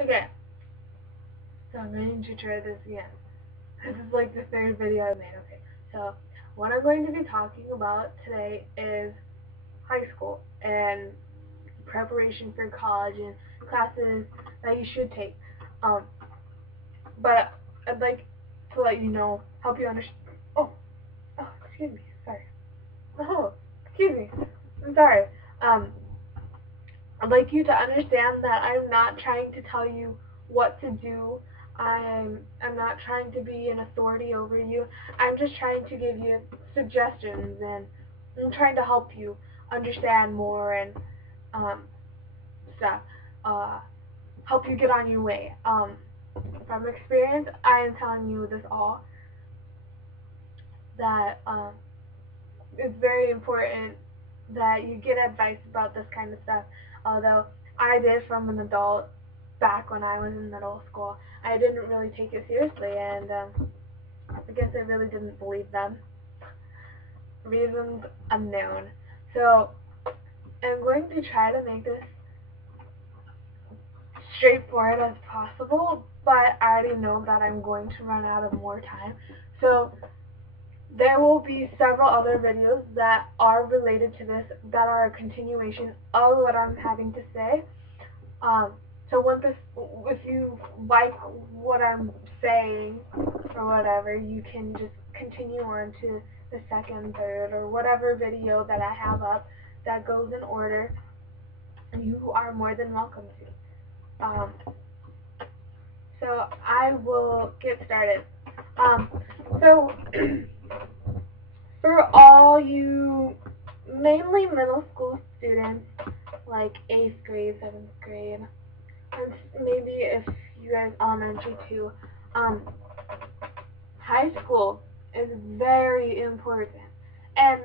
Okay, so I'm going to try this again. This is like the third video I made. Okay, so what I'm going to be talking about today is high school and preparation for college and classes that you should take. Um, but I'd like to let you know, help you understand. Oh, excuse me. Sorry. Oh, excuse me. I'm sorry. Um, I'd like you to understand that I'm not trying to tell you what to do. I'm not trying to be an authority over you. I'm just trying to give you suggestions, and I'm trying to help you understand more and um, stuff. Uh, help you get on your way. From experience, I am telling you this all, that it's very important that you get advice about this kind of stuff. Although I did from an adult back when I was in middle school, I didn't really take it seriously, and I guess I really didn't believe them. Reasons unknown. So I'm going to try to make this straightforward as possible, but I already know that I'm going to run out of more time. So there will be several other videos that are related to this, that are a continuation of what I'm having to say. Um, so if you like what I'm saying or whatever, you can just continue on to the second, third, or whatever video that I have up that goes in order, and you are more than welcome to. So I will get started. Um, so for all you mainly middle school students, like 8th grade, 7th grade, and maybe if you guys elementary too, um, high school is very important, and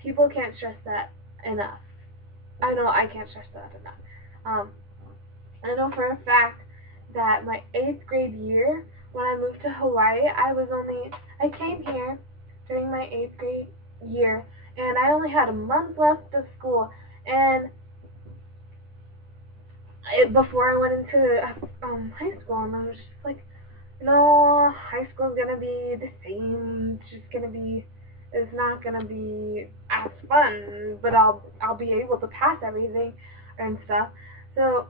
people can't stress that enough. I know I can't stress that enough. Um, I know for a fact that my 8th grade year, when I moved to Hawaii, I came here during my 8th grade year, and I only had a month left of school, and before I went into high school, and I was just like, no, high school's gonna be the same. It's not gonna be as fun, but I'll be able to pass everything and stuff. So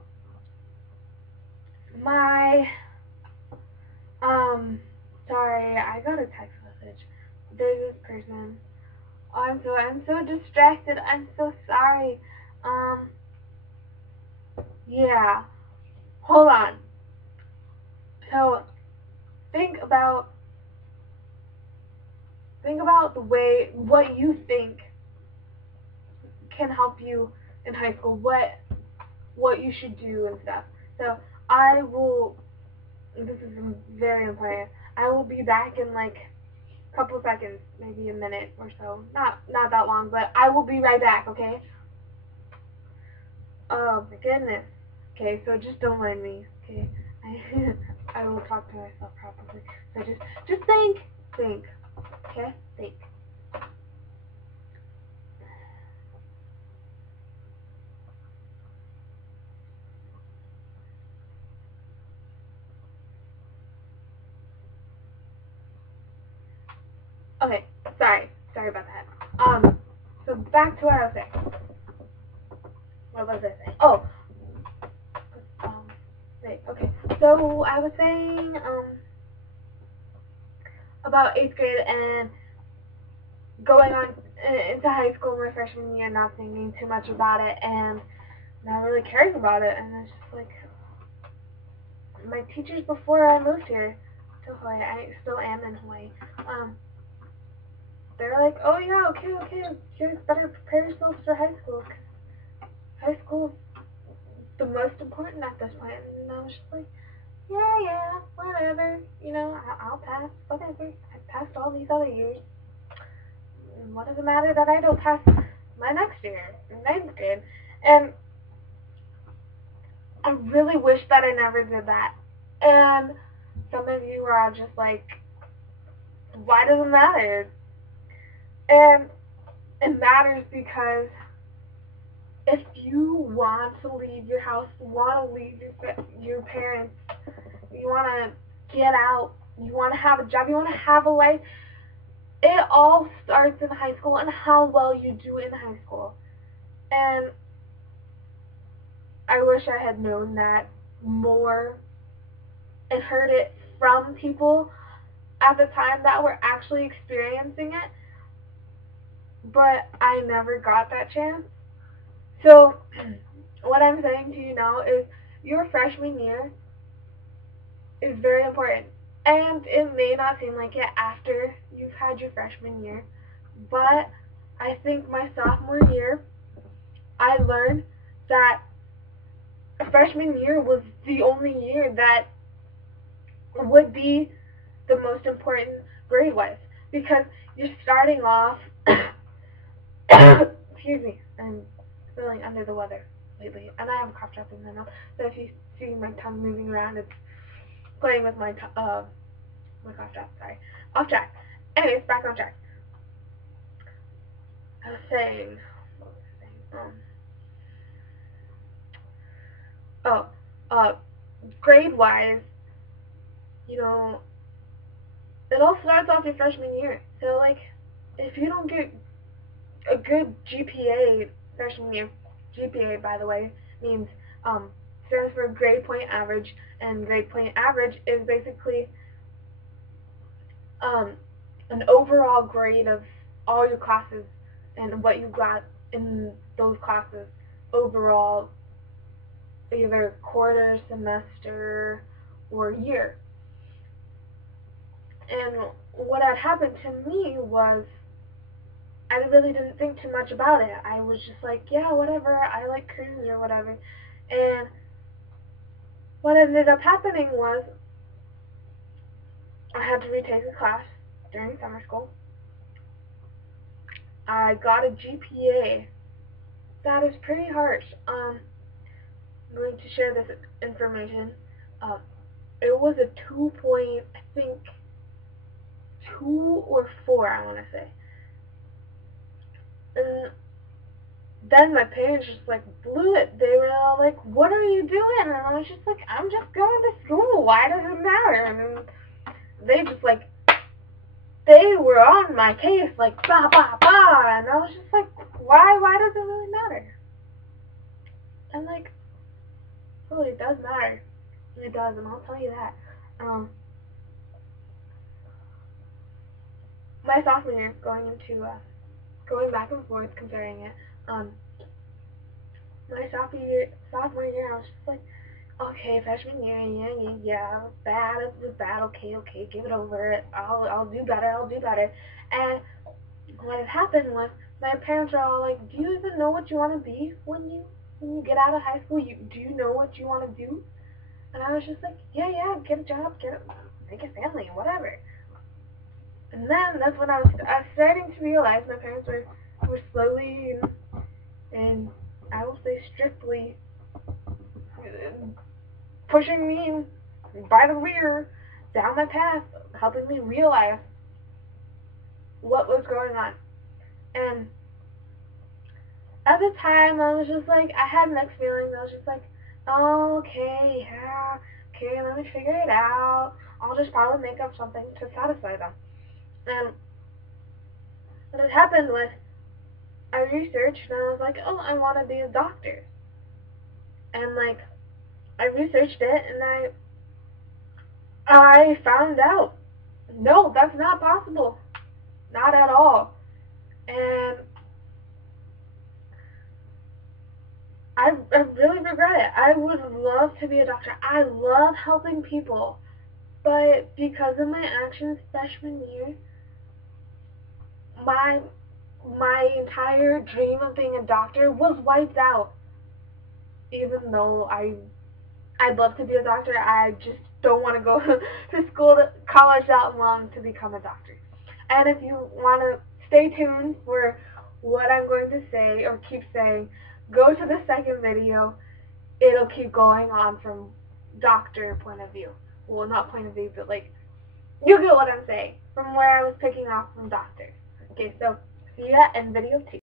my um, sorry, I got a text message. There's this person. Oh, I'm so distracted. I'm so sorry. Um, yeah. Hold on. So think about think about the way what you think can help you in high school. What you should do and stuff. So I will. This is very important. I will be back in like a couple seconds, maybe a minute or so. Not that long, but I will be right back. Okay. Oh my goodness. Okay, so just don't mind me. Okay. I will talk to myself properly. So just think. Okay, think. Okay, sorry about that. So back to what I was saying. What was I saying? Oh, um, wait. Okay, so I was saying about 8th grade and going on into high school my freshman year, not thinking too much about it and not really caring about it, and it's just like my teachers before I moved here to Hawaii. I still am in Hawaii. Um, they're like, oh yeah, okay, you guys better prepare yourselves for high school, 'cause high school's the most important at this point. And I was just like, yeah, whatever. I'll pass, whatever. I passed all these other years. What does it matter that I don't pass my next year, in 9th grade? And I really wish that I never did that. And some of you are just like, why does it matter? And it matters because if you want to leave your house, you want to leave your parents, you want to get out, you want to have a job, you want to have a life, it all starts in high school and how well you do in high school. And I wish I had known that more and heard it from people at the time that were actually experiencing it, but I never got that chance. So what I'm saying to you now is your freshman year is very important. And it may not seem like it after you've had your freshman year, but I think my sophomore year, I learned that freshman year was the only year that would be the most important grade-wise, because you're starting off, excuse me, I'm feeling under the weather lately, and I have a cough drop in my mouth, so if you see my tongue moving around, it's playing with my cough drop, sorry. Off track. Anyways, back on track. I was saying, grade-wise, you know, it all starts off your freshman year. So, like, if you don't get a good GPA freshman year, GPA, by the way, means, stands for grade point average, and grade point average is basically, an overall grade of all your classes and what you got in those classes overall, either quarter, semester, or year. And what had happened to me was I really didn't think too much about it. I was just like, yeah, whatever, I like cruise or whatever. And what ended up happening was I had to retake a class during summer school. I got a GPA that is pretty harsh. I'm going to share this information. It was a 2 point, I think, 2 or 4, I want to say. And then my parents just, like, blew it. They were all like, what are you doing? And I was just like, I'm just going to school. Why does it matter? And they just, like, they were on my case, like, bah, bah, bah. And I was just like, why does it really matter? And, like, well, it does matter. It does, and I'll tell you that. My sophomore year, going back and forth, comparing it, my sophomore year, I was just like, okay, freshman year, yeah, it was bad, okay, give it over, I'll do better, and what had happened was, my parents are all like, do you even know what you want to be when you get out of high school? Do you know what you want to do? And I was just like, yeah, get a job, make a family, whatever. And then that's when I was starting to realize my parents were slowly and I will say strictly pushing me by the rear down my path, helping me realize what was going on. And at the time, I was just like, I had mixed feelings. I was just like, oh, okay, yeah, okay, let me figure it out. I'll just probably make up something to satisfy them. And what had happened was, I researched and I was like, oh, I want to be a doctor. And, like, I researched it and I found out, no, that's not possible. Not at all. And I really regret it. I would love to be a doctor. I love helping people. But because of my actions freshman year, my entire dream of being a doctor was wiped out. Even though I'd love to be a doctor, I just don't want to go to college that long to become a doctor. And if you want to stay tuned for what I'm going to say or keep saying, go to the second video. It'll keep going on from doctor point of view. Well, not point of view, but like, you get what I'm saying. From where I was picking off from doctor. Okay, so see ya in video 2.